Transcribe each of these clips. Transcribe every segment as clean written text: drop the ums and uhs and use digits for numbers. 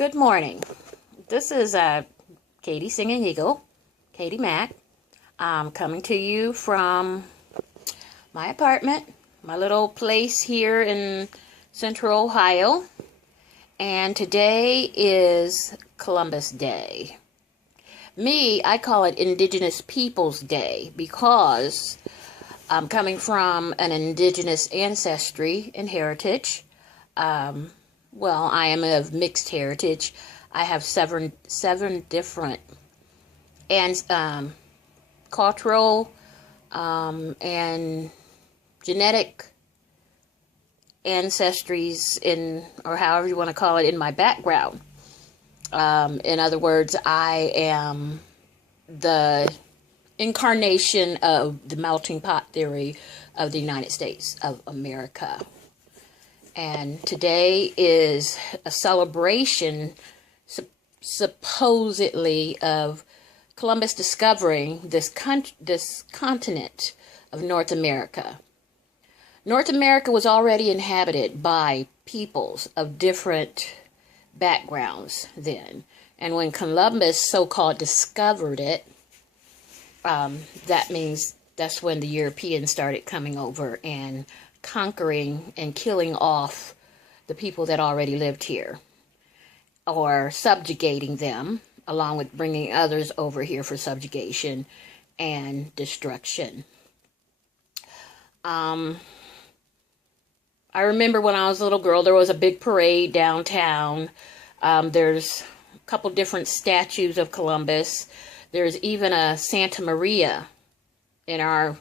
Good morning. This is Katie Singing Eagle, Katie Mack, coming to you from my apartment, my little place here in Central Ohio. And today is Columbus Day. I call it Indigenous Peoples Day because I'm coming from an indigenous ancestry and heritage. Well, I am of mixed heritage. I have seven different and cultural and genetic ancestries or however you want to call it, in my background. In other words, I am the incarnation of the melting pot theory of the United States of America. And today is a celebration, supposedly, of Columbus discovering this continent of North America. North America was already inhabited by peoples of different backgrounds then. And when Columbus so-called discovered it, that means that's when the Europeans started coming over and conquering and killing off the people that already lived here, or subjugating them, along with bringing others over here for subjugation and destruction. I remember when I was a little girl, there was a big parade downtown. There's a couple different statues of Columbus. There's even a Santa Maria in our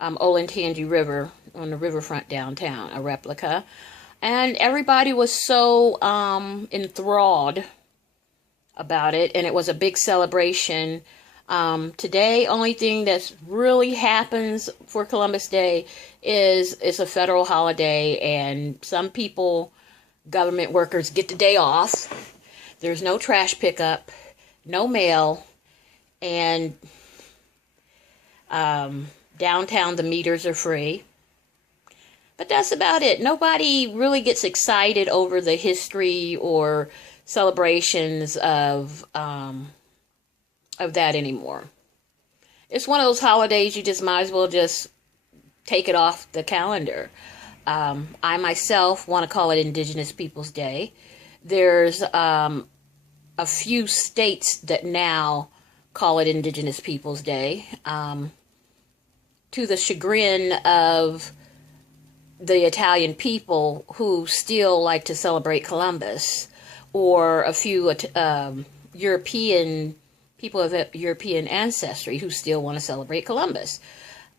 Olentangy River on the riverfront downtown, a replica. And everybody was so enthralled about it, and it was a big celebration. Today, only thing that's really happens for Columbus Day is it's a federal holiday, and some people, government workers, get the day off. There's no trash pickup, no mail, and downtown the meters are free. But that's about it. Nobody really gets excited over the history or celebrations of that anymore. It's one of those holidays you just might as well just take it off the calendar. I myself want to call it Indigenous Peoples Day. There's a few states that now call it Indigenous Peoples Day, to the chagrin of the Italian people, who still like to celebrate Columbus, or a few European people of European ancestry who still want to celebrate Columbus.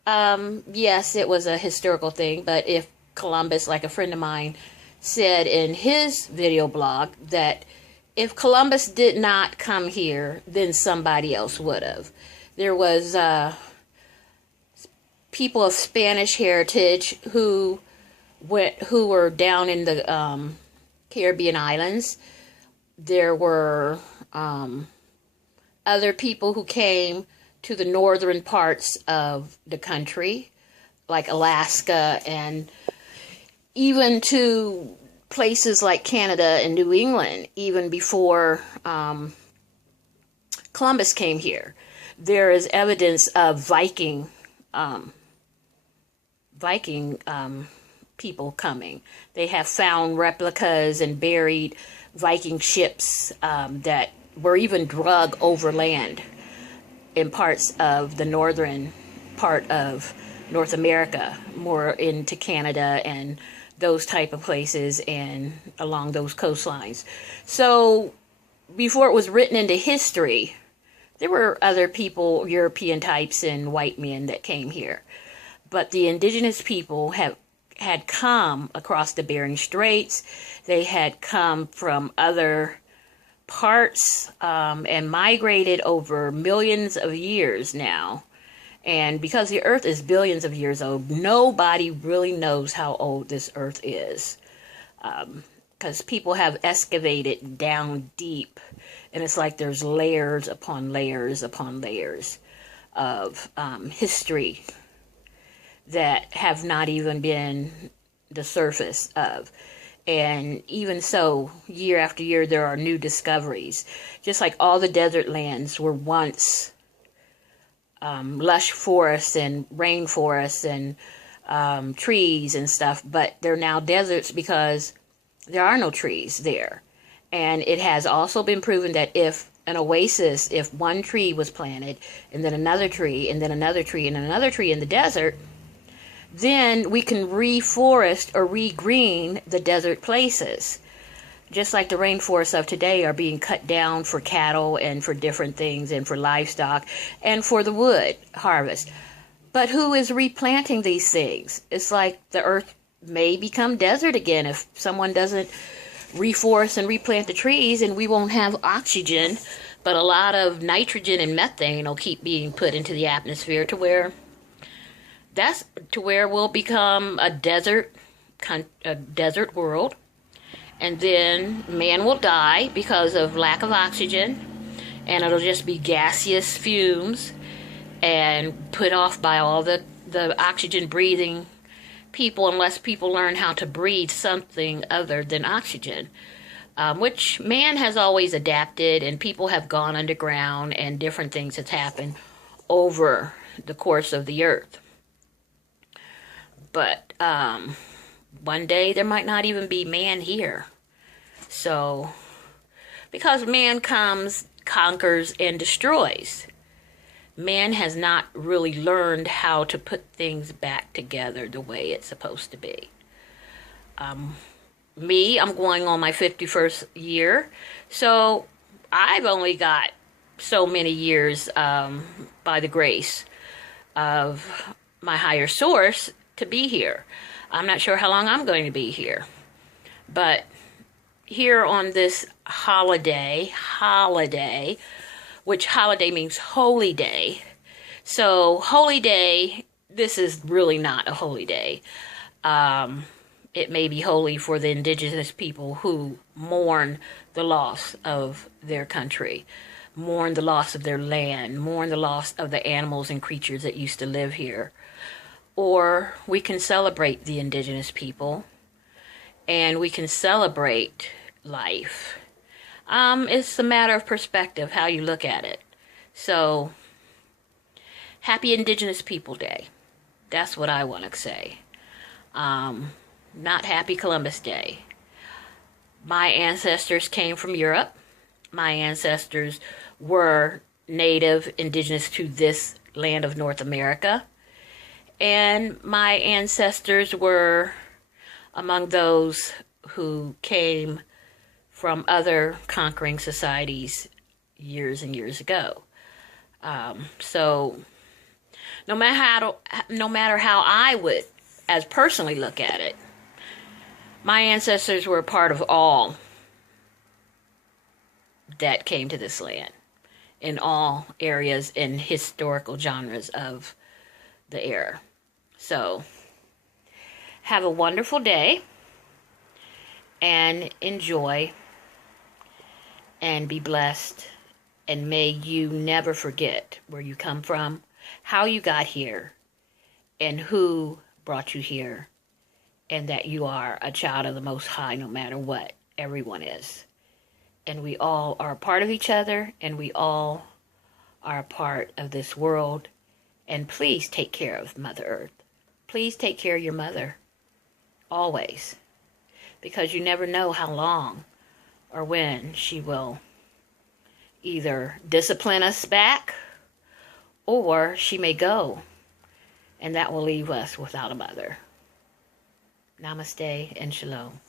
Yes, it was a historical thing, but if Columbus, like a friend of mine said in his video blog, that if Columbus did not come here, then somebody else would have. There was people of Spanish heritage who were down in the Caribbean islands. There were other people who came to the northern parts of the country, like Alaska, and even to places like Canada and New England, even before Columbus came here. There is evidence of Viking people coming. They have found replicas and buried Viking ships that were even drug overland in parts of the northern part of North America, more into Canada and those type of places and along those coastlines. So before it was written into history, there were other people, European types and white men, that came here. But the indigenous people had come across the Bering Straits. They had come from other parts and migrated over millions of years now. And because the earth is billions of years old, nobody really knows how old this earth is. Because people have excavated down deep, and it's like there's layers upon layers upon layers of history that have not even been the surface of. And even so, year after year, there are new discoveries. Just like all the desert lands were once lush forests and rainforests and trees and stuff, but they're now deserts because there are no trees there. And it has also been proven that if an oasis, if one tree was planted, and then another tree, and then another tree, and another tree in the desert, then we can reforest or regreen the desert places. Just like the rainforests of today are being cut down for cattle and for different things and for livestock and for the wood harvest. But who is replanting these things? It's like the earth may become desert again if someone doesn't reforest and replant the trees, and we won't have oxygen, but a lot of nitrogen and methane will keep being put into the atmosphere to where we'll become a desert world. And then man will die because of lack of oxygen, and it'll just be gaseous fumes and put off by all the oxygen breathing people, unless people learn how to breathe something other than oxygen, which man has always adapted, and people have gone underground and different things have happened over the course of the earth. But one day there might not even be man here. So, because man comes, conquers, and destroys, man has not really learned how to put things back together the way it's supposed to be. I'm going on my 51st year, so I've only got so many years by the grace of my higher source to be here. I'm not sure how long I'm going to be here, but here on this holiday, which holiday means holy day. So holy day, this is really not a holy day. It may be holy for the indigenous people who mourn the loss of their country, mourn the loss of their land, mourn the loss of the animals and creatures that used to live here. Or we can celebrate the indigenous people, and we can celebrate life. It's a matter of perspective, how you look at it. So, happy Indigenous People Day. That's what I want to say. Not happy Columbus Day. My ancestors came from Europe. My ancestors were native, indigenous to this land of North America. And my ancestors were among those who came from other conquering societies years and years ago. So no matter how I would, as personally look at it, my ancestors were a part of all that came to this land in all areas and historical genres of the era. So, have a wonderful day and enjoy and be blessed, and may you never forget where you come from, how you got here, and who brought you here, and that you are a child of the Most High no matter what. Everyone is. And we all are a part of each other, and we all are a part of this world. And please take care of Mother Earth. Please take care of your mother. Always. Because you never know how long or when she will either discipline us back, or she may go, and that will leave us without a mother. Namaste and shalom.